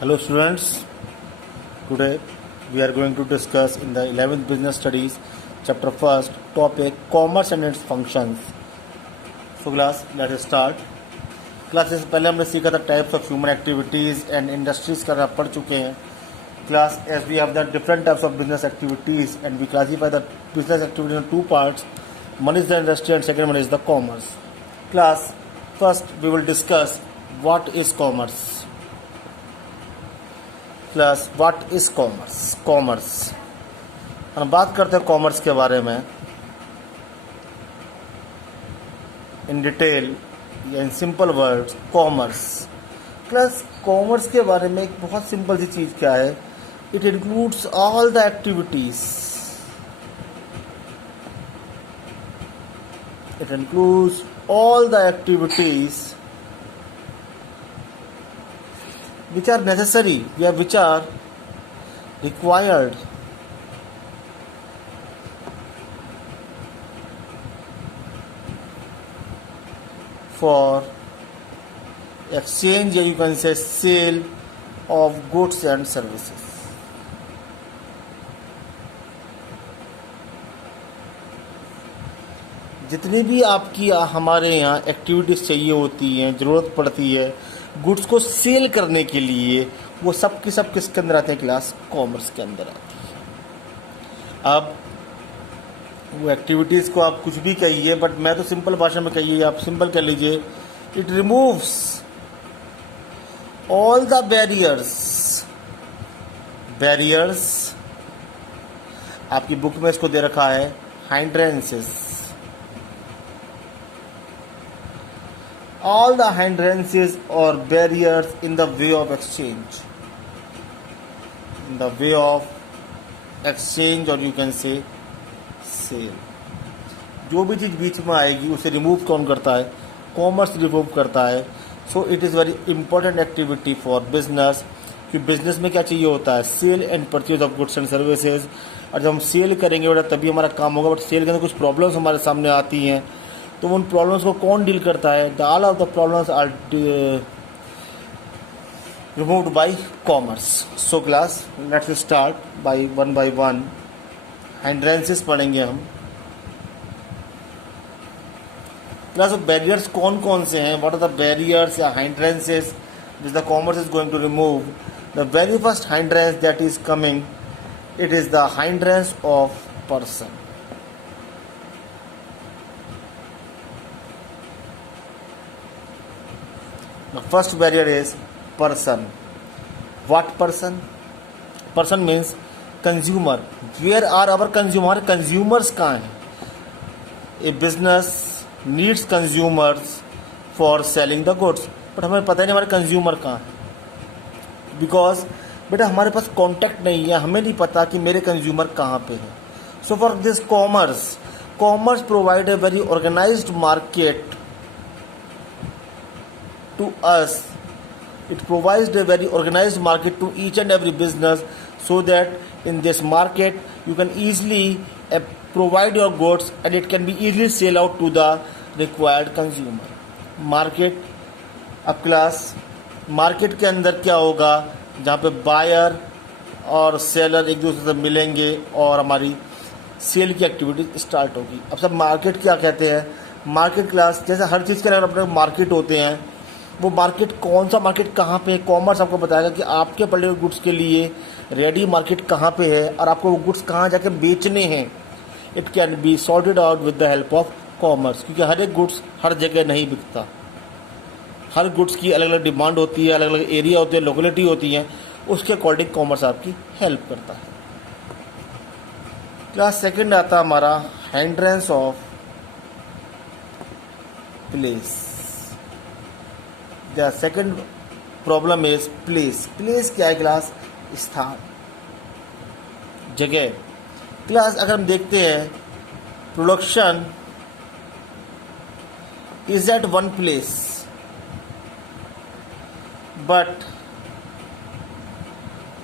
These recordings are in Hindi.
Hello students, today we are going to discuss in the 11th Business Studies chapter 1st topic Commerce and its functions. So class, let us start. Class से पहले हमने सीखा था types of human activities and industries का पढ़ चुके हैं. Class as we have the different types of business activities and we classify the business activities in two parts. One is the industry and second one is the commerce. Class, first we will discuss what is commerce. Class, what is commerce? Commerce. हम बात करते हैं कॉमर्स के बारे में इन डिटेल या in simple words. Commerce. Class, commerce के बारे में एक बहुत सिंपल सी चीज़ क्या है. It includes all the activities. It includes all the activities which are necessary, which are required for exchange, or you can say sale of goods and services. जितनी भी आपकी हमारे यहाँ एक्टिविटीज़ चाहिए होती हैं, ज़रूरत पड़ती है गुड्स को सेल करने के लिए, वो सब की सब किसके अंदर आते हैं? क्लास, कॉमर्स के अंदर आती है. अब वो एक्टिविटीज़ को आप कुछ भी कहिए, बट मैं तो सिंपल भाषा में कहिए, आप सिंपल कर लीजिए. It removes all the barriers. आपकी बुक में इसको दे रखा है हाइंड्रेंसेस. All the hindrances or barriers in the way of exchange. In the way of exchange, or you can say sale. जो भी चीज़ बीच में आएगी उसे रिमूव कौन करता है? कॉमर्स रिमूव करता है. So it is very important activity for business. कि बिजनेस में क्या चाहिए होता है? Sale and purchase of goods and services. और जब हम सेल करेंगे बेटा तभी हमारा काम होगा. बट सेल के अंदर कुछ प्रॉब्लम्स हमारे सामने आती हैं, तो उन प्रॉब्लम्स को कौन डील करता है? The all of the problems are removed by commerce. So class, let's start by one. Hindrances पढ़ेंगे हम. क्लास, बैरियर्स कौन कौन से हैं? व्हाट आर द बैरियर्स या हाइंड्रेंसेस which the commerce is going to remove? The very first hindrance that is coming, it is the hindrance of person. The first barrier is person. What person? Person means consumer. Where are our consumer? Consumers कहाँ हैं? A business needs consumers for selling the goods. But हमें पता ही नहीं हमारे कंज्यूमर कहाँ है. बिकॉज बेटा हमारे पास कॉन्टैक्ट नहीं है, हमें नहीं पता कि मेरे कंज्यूमर कहाँ पे है. So for this commerce provide a very organised market to us. It provides a very organized market to each and every business, so that in this market you can easily provide your goods and it can be easily sell out to the required consumer. Market. अब क्लास, मार्केट के अंदर क्या होगा? जहाँ पे बायर और सेलर एक दूसरे से मिलेंगे और हमारी सेल की एक्टिविटी स्टार्ट होगी. अब सब मार्केट क्या कहते हैं? मार्केट क्लास, जैसे हर चीज़ के अंदर अपने मार्केट होते हैं, वो मार्केट कौन सा मार्केट कहाँ पे है? कॉमर्स आपको बताएगा कि आपके पर्टिकुलर गुड्स के लिए रेडी मार्केट कहाँ पे है और आपको वो गुड्स कहाँ जाके बेचने हैं. It can be sorted out with the help of commerce. क्योंकि हर एक गुड्स हर जगह नहीं बिकता. हर गुड्स की अलग अलग डिमांड होती है, अलग अलग एरिया होते हैं, लोकेलिटी होती हैं. उसके अकॉर्डिंग कॉमर्स आपकी हेल्प करता है. क्लास, सेकंड आता हमारा hindrance of place. The second problem is place. Place क्या है क्लास? स्थान, जगह. क्लास, अगर हम देखते हैं production is at one place, but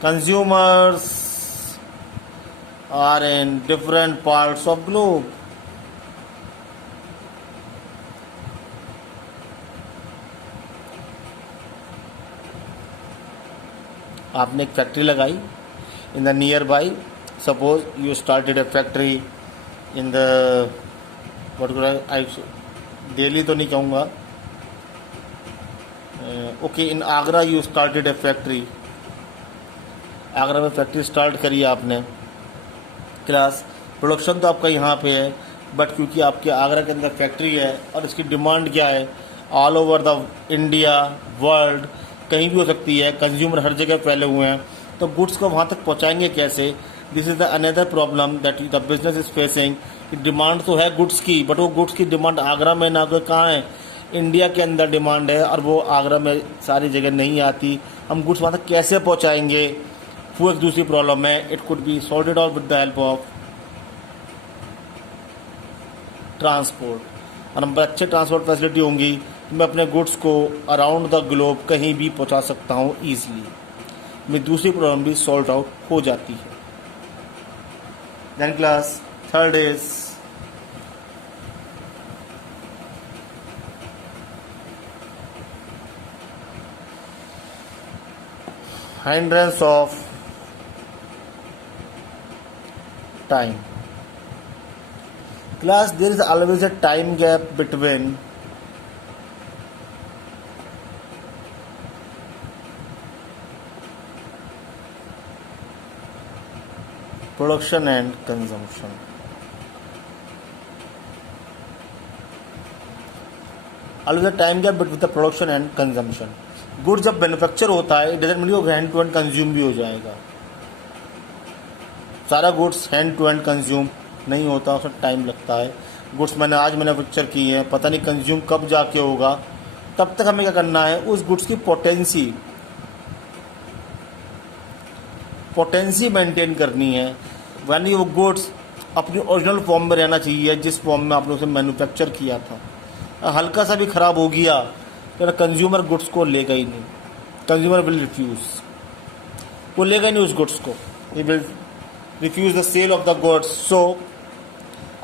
consumers are in different parts of globe. आपने एक फैक्ट्री लगाई in the nearby, suppose you started a factory in the I Delhi तो नहीं कहूँगा, okay, in Agra you started a factory, Agra में फैक्ट्री स्टार्ट करी आपने। क्लास प्रोडक्शन तो आपका यहाँ पे है, बट क्योंकि आपके आगरा के अंदर फैक्ट्री है और इसकी डिमांड क्या है, all over the India world कहीं भी हो सकती है, कंज्यूमर हर जगह फैले हुए हैं, तो गुड्स को वहाँ तक पहुँचाएंगे कैसे? This is the another problem that the business is facing. Demand तो है गुड्स की, बट वो गुड्स की डिमांड आगरा में ना कोई कहाँ है, इंडिया के अंदर डिमांड है और वो आगरा में सारी जगह नहीं आती। हम गुड्स वहाँ तक कैसे पहुँचाएंगे, वो एक दूसरी प्रॉब्लम है। It could be sorted out with the help of transport. और हम पर अच्छे ट्रांसपोर्ट फैसिलिटी होंगी तो मैं अपने गुड्स को अराउंड द ग्लोब कहीं भी पहुंचा सकता हूं ईजिली। मेरी दूसरी प्रॉब्लम भी सॉल्व आउट हो जाती है। Then class third is hindrance of time. Class, there is always a time gap between production and consumption. Always a time gap between the production and consumption. Good जब मैन्युफैक्चर होता है, इट डजंट मीन वो हैंड टू हैंड कंज्यूम भी हो जाएगा। सारा goods hand to hand consume नहीं होता, उसमें टाइम लगता है। गुड्स आज मैन्युफैक्चर किए हैं, पता नहीं कंज्यूम कब जाके होगा, तब तक हमें क्या करना है, उस गुड्स की पोटेंसी मेंटेन करनी है। यानी वो गुड्स अपनी ओरिजिनल फॉर्म में रहना चाहिए, जिस फॉर्म में आपने उसे मैन्युफैक्चर किया था। हल्का सा भी ख़राब हो गया तो कंज्यूमर गुड्स को लेगा ही नहीं, कंज्यूमर विल रिफ्यूज़, वो लेगा ही नहीं उस गुड्स को, he will refuse the sale of the goods. So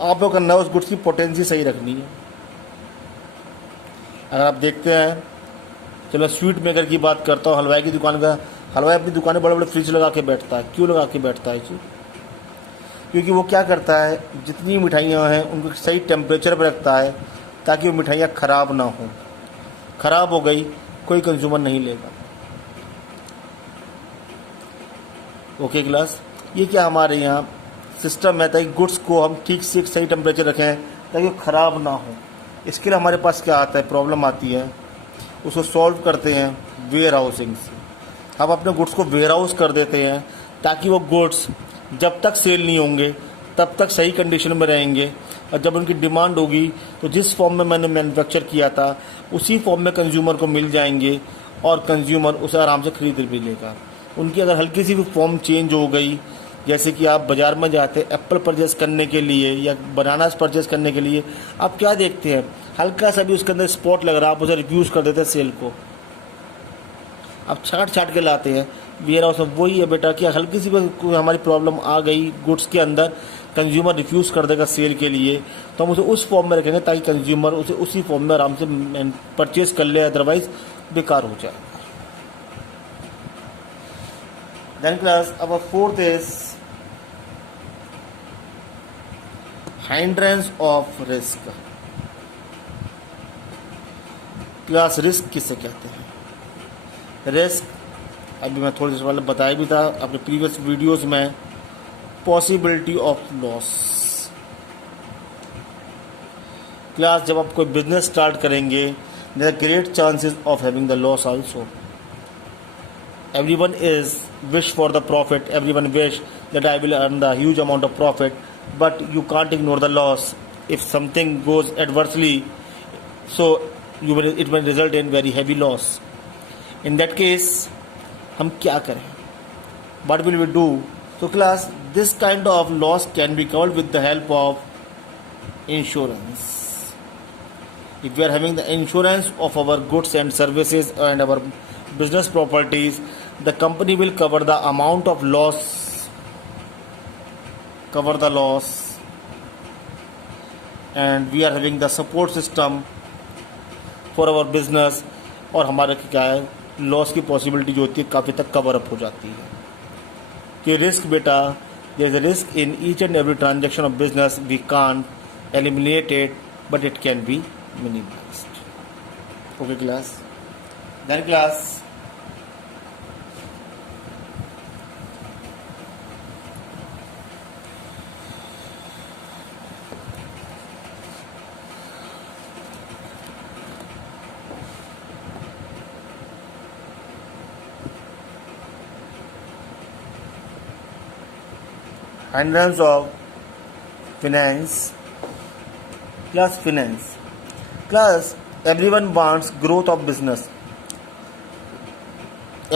आपको करना है उस गुड्स की पोटेंसी सही रखनी है। अगर आप देखते हैं, चलो स्वीट मेकर की बात करता हूँ, हलवाई की दुकान का, हलवाई अपनी दुकान में बड़े बड़े फ्रिज लगा के बैठता है। क्यों लगा के बैठता है जी? क्योंकि वो क्या करता है, जितनी मिठाइयाँ हैं उनको सही टेम्परेचर पर रखता है ताकि वो मिठाइयाँ ख़राब ना हों। ख़राब हो गई कोई कंज्यूमर नहीं लेगा। ओके क्लास, ये क्या हमारे यहाँ सिस्टम है ताकि गुड्स को हम ठीक से सही टेम्परेचर रखें ताकि वो ख़राब ना हो। इसके लिए हमारे पास क्या आता है, प्रॉब्लम आती है, उसको सॉल्व करते हैं वेयर हाउसिंग से। हम अपने गुड्स को वेयर हाउस कर देते हैं ताकि वो गुड्स जब तक सेल नहीं होंगे तब तक सही कंडीशन में रहेंगे, और जब उनकी डिमांड होगी तो जिस फॉर्म में मैंने मैन्युफैक्चर किया था उसी फॉर्म में कंज्यूमर को मिल जाएंगे और कंज्यूमर उसे आराम से खरीद भी लेगा। उनकी अगर हल्की सी भी फॉर्म चेंज हो गई, जैसे कि आप बाज़ार में जाते हैं एप्पल परचेस करने के लिए या बनानास परचेस करने के लिए, आप क्या देखते हैं, हल्का सा भी उसके अंदर स्पॉट लग रहा है, आप उसे रिफ्यूज़ कर देते हैं सेल को, आप छाट के लाते हैं। वेयर हाउस में वही है बेटा कि हल्की सी भी हमारी प्रॉब्लम आ गई गुड्स के अंदर, कंज्यूमर रिफ्यूज़ कर देगा सेल के लिए, तो हम उसे उस फॉर्म में रखेंगे ताकि कंज्यूमर उसे उसी फॉर्म में आराम से परचेज कर ले, अदरवाइज बेकार हो जाए। Then class our fourth is hindrance of risk. Class risk किसे कहते हैं? रिस्क अभी मैं थोड़ी देर पहले बताया भी था अपने प्रीवियस वीडियोस में, पॉसिबिलिटी ऑफ लॉस। क्लास जब आप कोई बिजनेस स्टार्ट करेंगे, there are great chances of having the loss also. Everyone is wish for the profit, everyone wish that I will earn the huge amount of profit, but you can't ignore the loss. If something goes adversely, so it will result in very heavy loss. In that case हम क्या करें? What will we do? So class, this kind of loss can be covered with the help of insurance. If we are having the insurance of our goods and services and our business properties, the company will cover the amount of loss, and we are having the support system for our business, और हमारे क्या है लॉस की पॉसिबिलिटी जो होती है काफ़ी तक कवर अप हो जाती है। कि रिस्क बेटा, there is a risk in each and every transaction of business, we can't eliminate it but it can be minimised. Okay class, then class hindrance of finance. Class, finance. Class, everyone wants growth of business.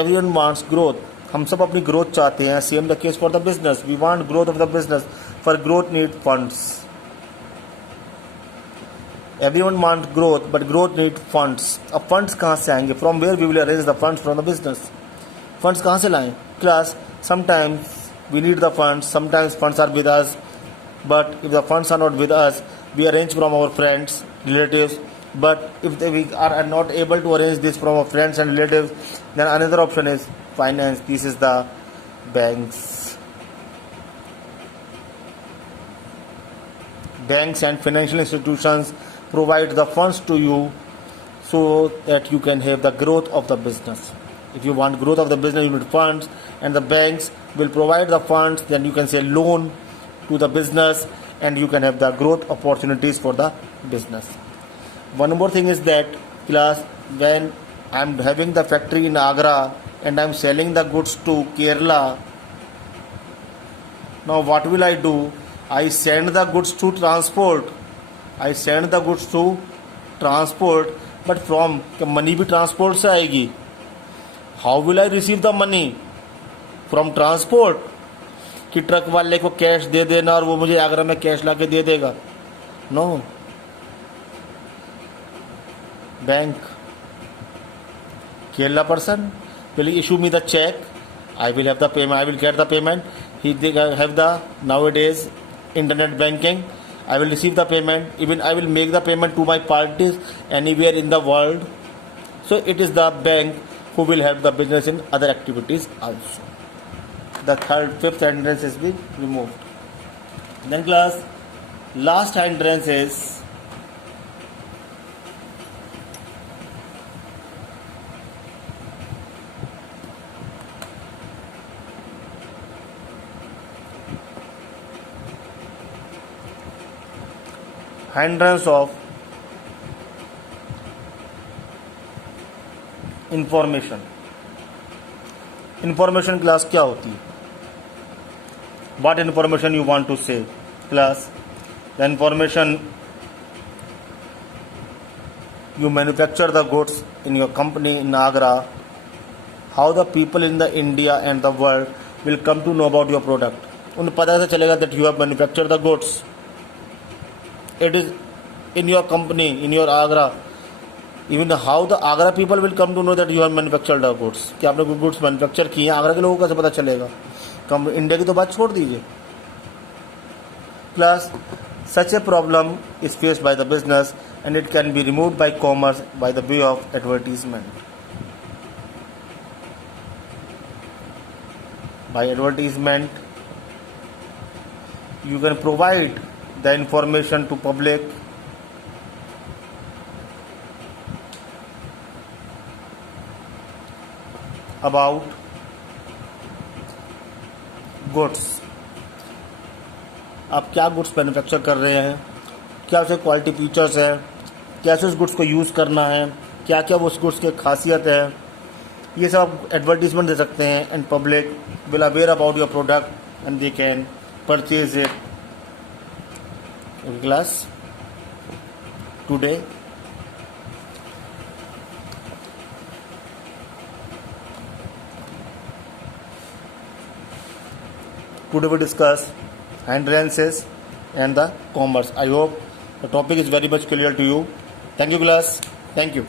Everyone wants growth. हम सब अपनी ग्रोथ चाहते हैं. Same the case for the business. We want growth of the business. For growth need funds. Everyone wants growth, but growth need funds. अब फंड्स कहाँ से आएंगे? From where we will arrange the funds from the business? Funds कहाँ से लाएं? Class, sometimes we need the funds, sometimes funds are with us, but if the funds are not with us, we arrange from our friends, relatives. But if we are not able to arrange this from our friends and relatives, then another option is finance. This is the banks. Banks and financial institutions provide the funds to you so that you can have the growth of the business. If you want growth of the business, you need funds, and the banks will provide the funds. Then you can say loan to the business, and you can have the growth opportunities for the business. One more thing is that, class, when I am having the factory in Agra and I am selling the goods to Kerala, now what will I do? I send the goods to transport. I send the goods to transport, but from money भी transport से आएगी. How will I receive the money? From transport. कि ट्रक वाले को कैश दे देना और वो मुझे आगरा में कैश ला के दे देगा? No. Bank. Kerala person will issue me the check. I will have the payment. I will get the payment. He have the nowadays internet banking. I will receive the payment. Even I will make the payment to my parties anywhere in the world. So it is the bank who will help the business in other activities also. The fifth hindrance is being removed. Then class, last hindrance is hindrance of information. Information class क्या होती है? What information you want to say? Class, the information you manufacture the goods in your company in Agra, how the people in the India and the world will come to know about your product. उन्हें पता कैसे चलेगा that you have manufactured the goods. It is in your company, in your Agra. Even how the Agra people will come to know that you have manufactured the goods. कि आपने goods manufacture किए हैं, आगरा के लोगों को कैसे पता चलेगा? कम इंडिया की तो बात छोड़ दीजिए. Plus, such a problem is faced by the business and it can be removed by commerce by the way of advertisement. By advertisement, you can provide the information to public about goods. आप क्या गुड्स मैन्युफैक्चर कर रहे हैं, क्या उसके क्वालिटी फीचर्स है, कैसे उस गुड्स को यूज़ करना है, क्या क्या उस गुड्स की खासियत है, ये सब आप एडवर्टीजमेंट दे सकते हैं. And public will aware about your product and they can purchase it. Class, today we discuss hindrances and the commerce. I hope the topic is very much clear to you. Thank you class. Thank you.